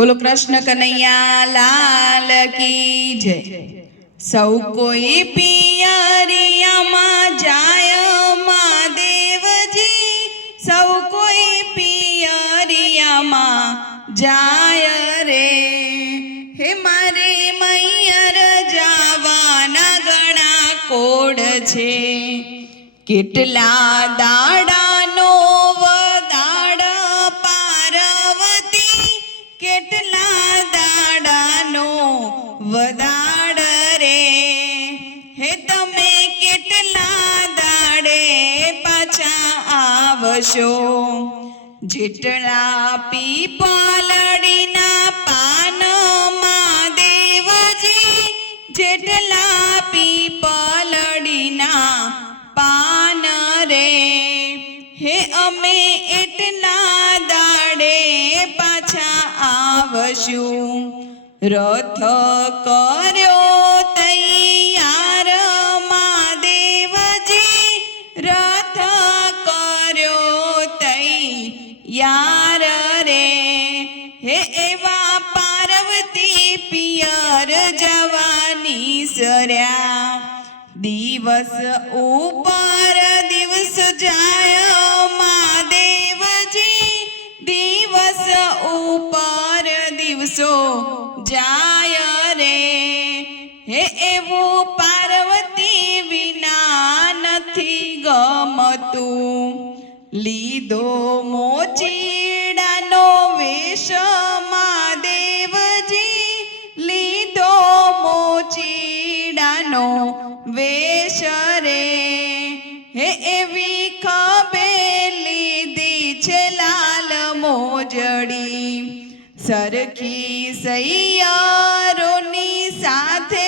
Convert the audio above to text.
बोलो कृष्ण कन्हैया लाल की जय। सौ कोई पियरिया मां जाय महादेव जी, सौ कोई पियरिया मां जाय रे। हे मारे मैयर जावाना गणा कोड छे, केटला दाडानो वदाड पार्वती, केटला दाडानो वदाड रे। हे तमे केटला दाडे पाछा आवशो, जेटला पीपलडीना पान महादेवजी, जेटला पीपलडीना पान रे। हे अमे एटला दाडे पाछा आवशु, रथ कर्यो तैयार महादेवजी, रथ कर्यो तैयार रे। हे एवा पार्वती पियर जवानी सर्या, दिवस ऊपर दिवस जाय महादेवजी, दिवस ऊपर दिवसो जाय रे। हे एवो पार्वती विना नथी गमतु, लीधो मोचीडानो वेश महादेवजी, लीधो मोचीडानो वेश रे। हे एवी खबे लीधी छे लाल मोजड़ी, सरखी सैयारोनी साथे